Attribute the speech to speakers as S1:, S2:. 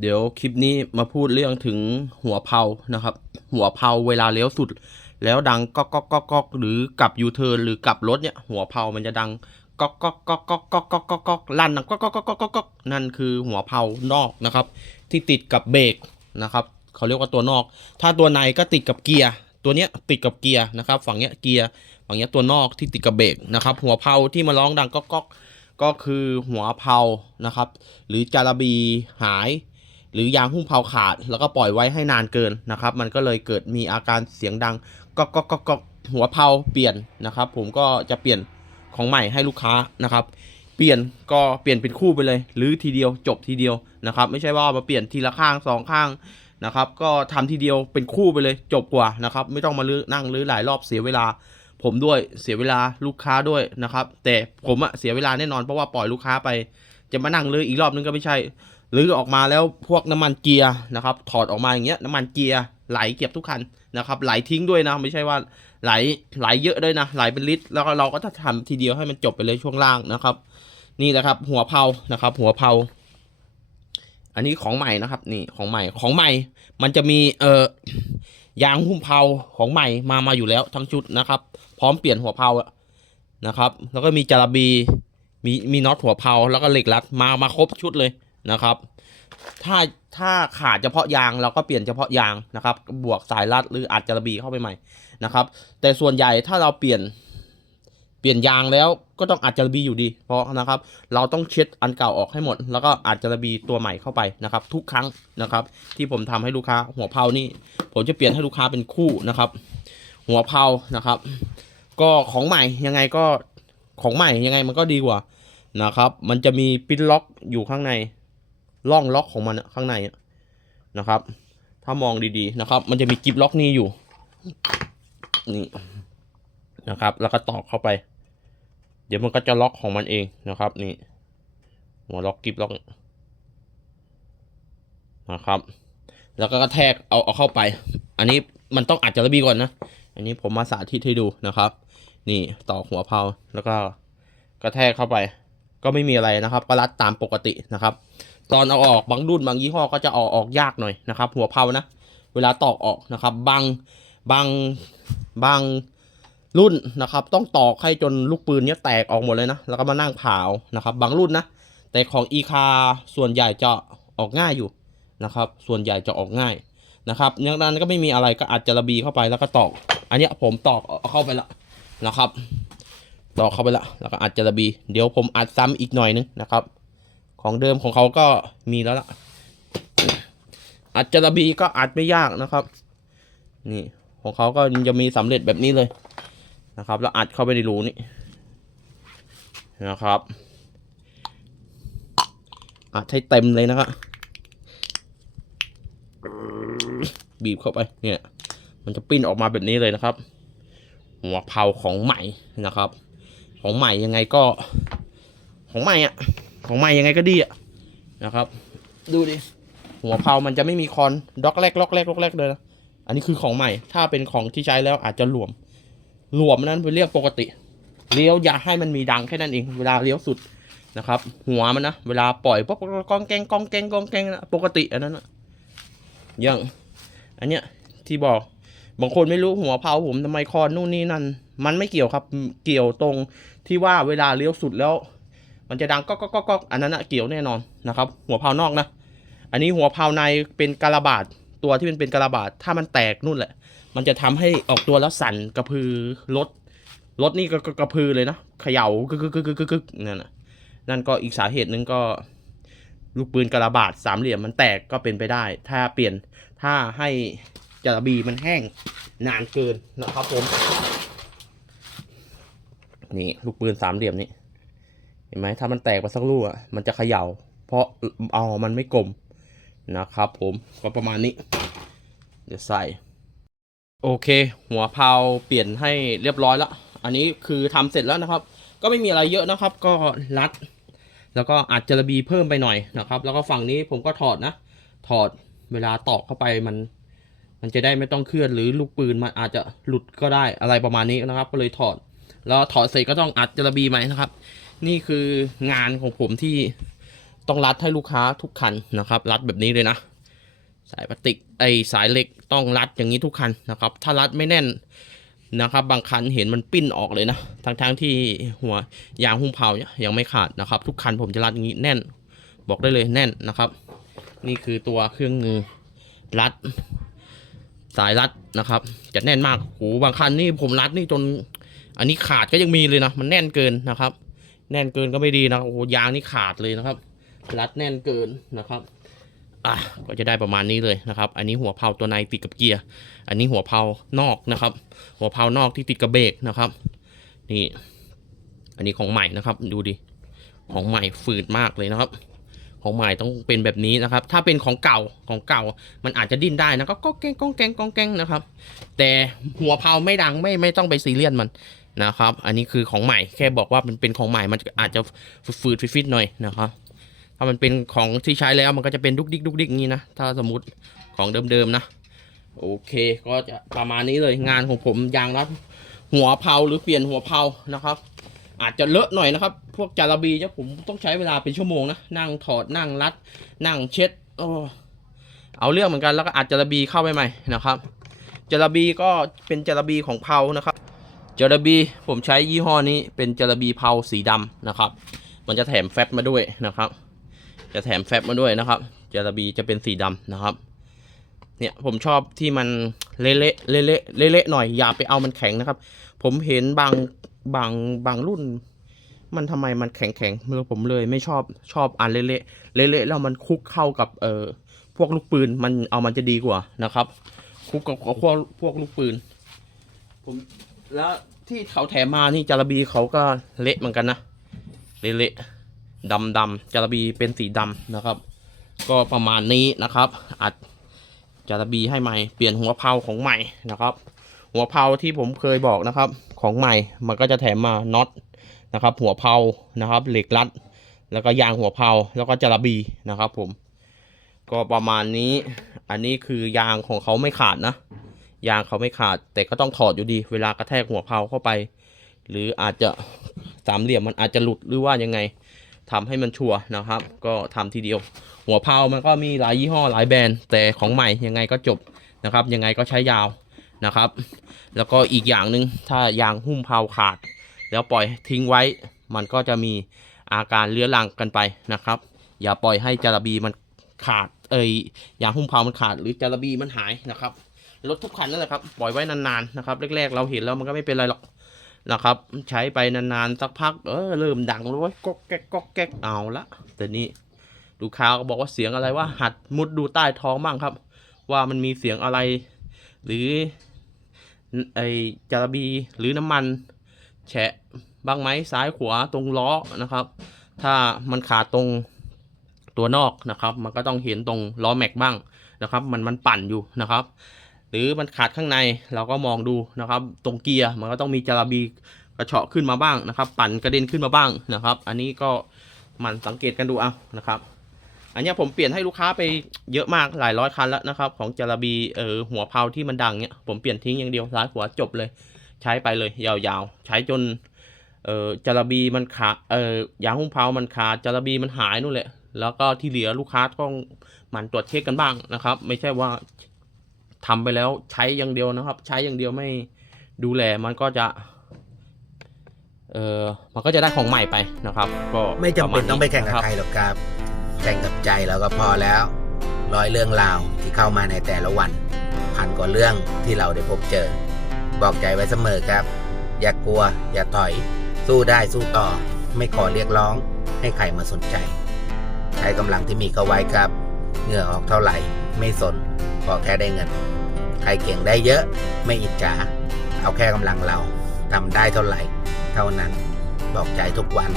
S1: เดี๋ยวคลิปนี้มาพูดเรื่องถึงหัวเพานะครับ หัวเพาเวลาเลี้ยวสุด แล้วดังก๊อกก๊อกก๊อกก๊อกหรือกลับยูเทิร์นหรือกลับรถเนี่ยหัวเพามันจะดังก๊อกก๊อกก๊อกก๊อกก๊อกก๊อกก๊อกก๊อกลั่นดังก๊อกก๊อกก๊อกก๊อกก๊อกก๊อกนั่นคือหัวเพานอกนะครับ ที่ติดกับเบรกนะครับเขาเรียกว่าตัวนอก ถ้าตัวในก็ติดกับเกียร์ตัวเนี้ยติดกับเกียร์นะครับ ฝั่งเนี้ยเกียร์ฝั่งเนี้ยตัวนอกที่ติดกับเบรกนะครับ หัวเพาที่มาร้องดังก๊อกก๊อกก็คือหัวเพานะครับ หรือจาระบีหาย หรือยางหุ้มเพาขาด แล้วก็ปล่อยไว้ให้นานเกินนะครับ มันก็เลยเกิดมีอาการเสียงดังก็ก็ก็ก็หัวเพาเปลี่ยนนะครับ ผมก็จะเปลี่ยนของใหม่ให้ลูกค้านะครับ เปลี่ยนก็เปลี่ยนเป็นคู่ไปเลยหรือทีเดียวจบทีเดียวนะครับ ไม่ใช่ว่ามาเปลี่ยนทีละข้างสองข้างนะครับ ก็ทำทีเดียวเป็นคู่ไปเลยจบกว่านะครับ ไม่ต้องมาลื้อนั่งลื้อหลายรอบเสียเวลา ผมด้วยเสียเวลาลูกค้าด้วยนะครับ แต่ผมอะเสียเวลาแน่นอนเพราะว่าปล่อยลูกค้าไป จะมานั่งลื้ออีกรอบนึงก็ไม่ใช่ หรือออกมาแล้วพวกน้ำมันเกียร์นะครับถอดออกมาอย่างเงี้ยน้ำมันเกียร์ไหลเก็บทุกคันนะครับไหลทิ้งด้วยนะ ไม่ใช่ว่าไหลไหลเยอะด้วยนะไหลเป็นลิตรแล้วเราก็จะทำทีเดียวให้มันจบไปเลยช่วงล่างนะครับ นี่แหละครับ หัวเพานะครับ หัวเพาอันนี้ของใหม่นะครับ นี่ของใหม่ของใหม่ มันจะมีเอ่อยางหุ้มเพาของใหม่มามาอยู่แล้วทั้งชุดนะครับ พร้อมเปลี่ยนหัวเพานะครับ แล้วก็มีจาระบีมีมีน็อตหัวเพาแล้วก็เหล็กรัดมามาครบชุดเลย นะครับ ถ้าถ้าขาดเฉพาะยางเราก็เปลี่ยนเฉพาะยางนะครับ บวกสายรัดหรืออัดจาระบีเข้าไปใหม่นะครับ แต่ส่วนใหญ่ถ้าเราเปลี่ยนเปลี่ยนยางแล้วก็ต้องอัดจาระบีอยู่ดี เพราะนะครับ เราต้องเช็ดอันเก่าออกให้หมด แล้วก็อัดจาระบีตัวใหม่เข้าไปนะครับ ทุกครั้งนะครับ ที่ผมทำให้ลูกค้าหัวเพานี่ ผมจะเปลี่ยนให้ลูกค้าเป็นคู่นะครับ หัวเพานะครับ ก็ของใหม่ยังไงก็ของใหม่ยังไงมันก็ดีกว่านะครับ มันจะมีปินล็อกอยู่ข้างใน ร่องล็อกของมันข้างในนะครับ ถ้ามองดีๆนะครับ มันจะมีกิบล็อกนี้อยู่ นี่นะครับ แล้วก็ตอกเข้าไป เดี๋ยวมันก็จะล็อกของมันเองนะครับ นี่หัวล็อกกิบล็อกนะครับ แล้วก็กระแทกเอาเอาเข้าไป อันนี้มันต้องอัดจระบีก่อนนะ อันนี้ผมมาสาธิตให้ดูนะครับ นี่ต่อหัวเพาแล้วก็กระแทกเข้าไป ก็ไม่มีอะไรนะครับ ก็รัดตามปกตินะครับ ตอนเอาออกบางรุ่นบางยี่ห้อก็จะเอาออกยากหน่อยนะครับ หัวเพานะ เวลาตอกออกนะครับ บางบางบางรุ่นนะครับ ต้องตอกให้จนลูกปืนเนี้ยแตกออกหมดเลยนะ แล้วก็มานั่งผ่านะครับ บางรุ่นนะ แต่ของอีคาส่วนใหญ่จะออกง่ายอยู่นะครับ ส่วนใหญ่จะออกง่ายนะครับอย่างนั้นก็ไม่มีอะไรก็อัดจาระบีเข้าไปแล้วก็ตอก อันนี้ผมตอกเข้าไปละนะครับ ตอกเข้าไปละแล้วก็อัดจาระบี เดี๋ยวผมอัดซ้ำอีกหน่อยนึงนะครับ ของเดิมของเขาก็มีแล้วล่ะอัดจาระบีก็อัดไม่ยากนะครับ นี่ของเขาก็จะมีสำเร็จแบบนี้เลยนะครับ แล้วอัดเข้าไปในรูนี้นะครับ อัดให้เต็มเลยนะครับบีบเข้าไปเนี่ย มันจะปิ้นออกมาแบบนี้เลยนะครับ หัวเพาของใหม่นะครับ ของใหม่ยังไงก็ ของใหม่อะ ของใหม่ยังไงก็ดีอะนะครับ ดูดิหัวเพามันจะไม่มีคอนด็อกแรกล็อกแรกล็อกแรกเลยนะอันนี้คือของใหม่ ถ้าเป็นของที่ใช้แล้วอาจจะหลวม หลวมนั้นเป็นเรียกปกติเลี้ยวอย่าให้มันมีดังแค่นั้นเองเวลาเลี้ยวสุดนะครับ หัวมันนะเวลาปล่อยปุ๊บกองแกงกองแกงกองแกงนะปกติอันนั้นนะอย่างอันเนี้ยที่บอกบางคนไม่รู้หัวเพาผมทำไมคอนนู่นนี่นั่น มันไม่เกี่ยวครับเกี่ยวตรงที่ว่าเวลาเลี้ยวสุดแล้ว มันจะดังก็ก็ก็ก็อันนั้นเกี่ยวแน่นอนนะครับ หัวเพานอกนะ อันนี้หัวเพาในเป็นกาลาบาดตัวที่มันเป็นกาลาบาดถ้ามันแตกนู่นแหละ มันจะทำให้ออกตัวแล้วสั่นกระพือรถรถนี่ก็ก็กระพือเลยนะเขย่ากึกกึกกึกกึกกึกกึกนั่นนะนั่นก็อีกสาเหตุหนึ่งก็ ลูกปืนกาลาบาดสามเหลี่ยมมันแตกก็เป็นไปได้ ถ้าเปลี่ยนถ้าให้จาระบีมันแห้งนานเกินนะครับผมนี่ลูกปืนสามเหลี่ยมนี่ ห็นไหมถ้ามันแตกไปสักลูกอะมันจะเขย่า เพราะเอามันไม่กลมนะครับ ผมก็ประมาณนี้เดี๋ยวใส่โอเค หัวเพาเปลี่ยนให้เรียบร้อยแล้วอันนี้คือทำเสร็จแล้วนะครับ ก็ไม่มีอะไรเยอะนะครับ ก็รัด แล้วก็อัดจาระบีเพิ่มไปหน่อยนะครับ แล้วก็ฝั่งนี้ผมก็ถอดนะ ถอดเวลาตอกเข้าไปมัน มันจะได้ไม่ต้องเคลื่อนหรือลูกปืนมันอาจจะหลุดก็ได้อะไรประมาณนี้นะครับ ก็เลยถอด แล้วถอดเสร็จก็ต้องอัดจาระบีใหม่นะครับ นี่คืองานของผมที่ต้องรัดให้ลูกค้าทุกคันนะครับ รัดแบบนี้เลยนะ สายพลาสติกไอสายเหล็กต้องรัดอย่างนี้ทุกคันนะครับ ถ้ารัดไม่แน่นนะครับ บางคันเห็นมันปิ้นออกเลยนะทั้งๆทที่หัวยางหุ้มเผาเนี่ยยังไม่ขาดนะครับ ทุกคันผมจะรัดอย่างนี้แน่น บอกได้เลยแน่นนะครับ นี่คือตัวเครื่องมือรัด สายรัดนะครับ จะแน่นมากโหบางคันนี่ผมรัดนี่จน อันนี้ขาดก็ยังมีเลยนะมันแน่นเกินนะครับ แน่นเกินก็ไม่ดีนะโอ้โหยางนี่ขาดเลยนะครับ รัดแน่นเกินนะครับอะก็จะได้ประมาณนี้เลยนะครับ อันนี้หัวเพลาตัวในติดกับเกียร์ อันนี้หัวเพลานอกนะครับ หัวเพลานอกที่ติดกับเบรกนะครับ นี่ อันนี้ของใหม่นะครับ ดูดิ ของใหม่ฝืดมากเลยนะครับ ของใหม่ต้องเป็นแบบนี้นะครับ ถ้าเป็นของเก่า ของเก่า มันอาจจะดิ้นได้นะ ก็ก็แกงก้องแกงก้องแกงนะครับ แต่หัวเพลาไม่ดังไม่ไม่ต้องไปซีเรียสมัน นะครับ อันนี้คือของใหม่แค่บอกว่ามันเป็นของใหม่มันอาจจะฝืดฟิตหน่อยนะครับ ถ้ามันเป็นของที่ใช้แล้วมันก็จะเป็นดุกดิกดุกดิกงนี้นะ ถ้าสมมติของเดิมๆนะ โอเค ก็จะประมาณนี้เลยงานของผมยางรัดหัวเพลาหรือเปลี่ยนหัวเพลานะครับ อาจจะเลอะหน่อยนะครับ พวกจาระบีเนี่ยผมต้องใช้เวลาเป็นชั่วโมงนะ นั่งถอดนั่งรัด นั่งเช็ดโอ้เอาเรื่องเหมือนกันแล้วก็อัดจาระบีเข้าไปใหม่นะครับจาระบีก็เป็นจาระบีของเพลานะครับ จระบีผมใช้ยี่ห้อนี้เป็นจระบีเพลาสีดำนะครับ มันจะแถมแฟบมาด้วยนะครับ จะแถมแฟบมาด้วยนะครับจระบีจะเป็นสีดำนะครับ เนี่ยผมชอบที่มันเละๆเละๆเละๆหน่อยอย่าไปเอามันแข็งนะครับ ผมเห็นบางบางบางรุ่น มันทำไมมันแข็งแข็งๆเมื่อผมเลยไม่ชอบชอบอันเละๆเละๆแล้วมันคลุกเข้ากับเอ่อพวกลูกปืนมันเอามันจะดีกว่านะครับคลุกกับพวกพวกลูกปืน ผม แล้วที่เขาแถมมานี่จาระบีเขาก็เละเหมือนกันนะเละๆดำดำๆจาระบีเป็นสีดำนะครับ ก็ประมาณนี้นะครับ อัดจาระบีให้ใหม่เปลี่ยนหัวเพลาของใหม่นะครับ หัวเพลาที่ผมเคยบอกนะครับ ของใหม่มันก็จะแถมมาน็อตนะครับ หัวเพลานะครับ เหล็กรัด แล้วก็ยางหัวเพลาแล้วก็จาระบีนะครับ ผม ก็ประมาณนี้ อันนี้คือยางของเขาไม่ขาดนะ ยางเขาไม่ขาด แต่ก็ต้องถอดอยู่ดี เวลากระแทกหัวเพลาเข้าไป หรืออาจจะสามเหลี่ยมมันอาจจะหลุดหรือว่ายังไงทำให้มันชัวร์นะครับ ก็ทำทีเดียว หัวเพลามันก็มีหลายยี่ห้อหลายแบรนด์แต่ของใหม่ยังไงก็จบนะครับ ยังไงก็ใช้ยาวนะครับ แล้วก็อีกอย่างหนึ่งถ้ายางหุ้มเพลาขาด แล้วปล่อยทิ้งไว้ มันก็จะมีอาการเลื้อรังกันไปนะครับ อย่าปล่อยให้จาระบีมันขาดเอยยางหุ้มเพลามันขาดหรือจาระบีมันหายนะครับ รถทุกคันนั่นแหละครับปล่อยไว้นานๆนะครับแรกๆเราเห็นแล้วมันก็ไม่เป็นไรหรอกนะครับใช้ไปนานๆสักพักเออเริ่มดังแล้วเว้ยก๊อกแก๊กก๊อกแก๊กเอาละแต่นี่ลูกค้าก็บอกว่าเสียงอะไรว่าหัดมุดดูใต้ท้องบ้างครับ ว่ามันมีเสียงอะไร หรือไอจาระบีหรือน้ำมันแฉะบ้างไหมซ้ายขวาตรงล้อนะครับ ถ้ามันขาดตรงตัวนอกนะครับ มันก็ต้องเห็นตรงล้อแม็กบ้างนะครับ มันมันปั่นอยู่นะครับห รือมันขาดข้างในเราก็มองดูนะครับ ตรงเกียร์มันก็ต้องมีจาระบีกระเฉาะขึ้นมาบ้างนะครับ ปั่นกระเด็นขึ้นมาบ้างนะครับ อันนี้ก็มันสังเกตกันดูเอานะครับ อันนี้ผมเปลี่ยนให้ลูกค้าไปเยอะมากหลายร้อยคันแล้วนะครับ ของจาระบีเออหัวเพลาที่มันดังเนี้ยผมเปลี่ยนทิ้งอย่างเดียวซ้ายขวาจบเลย ใช้ไปเลยยาวๆ ใช้จนเออจาระบีมันขาดเออยางหุ้มเพลามันขาดจาระบีมันหายนู่นแหละแล้วก็ที่เหลือลูกค้าต้องมันตรวจเช็คกันบ้างนะครับ ไม่ใช่ว่า ทำไปแล้วใช้อย่างเดียวนะครับ ใช้อย่างเดียวไม่ดูแลมันก็จะ เออมันก็จะได้ของใหม่ไปนะครับ ก็
S2: ไม่จำเป็นต้องไปแข่งกับะ
S1: รับ
S2: ใครหรอกครับ แข่งกับใจเราก็พอแล้ว ร้อยเรื่องราวที่เข้ามาในแต่ละวันพันกว่าเรื่องที่เราได้พบเจอ บอกใจไว้เสมอครับ อย่ากลัว อย่าถอย สู้ได้สู้ต่อ ไม่ขอเรียกร้อง ให้ใครมาสนใจใช้กำลังที่มีเข้าไว้ครับ เหงื่อออกเท่าไหร่ ไม่สนขอแค่ได้เงิน ใครเก่งได้เยอะไม่อิจฉาเอาแค่กำลังเราทำได้เท่าไหร่ เท่านั้นบอกใจทุกวัน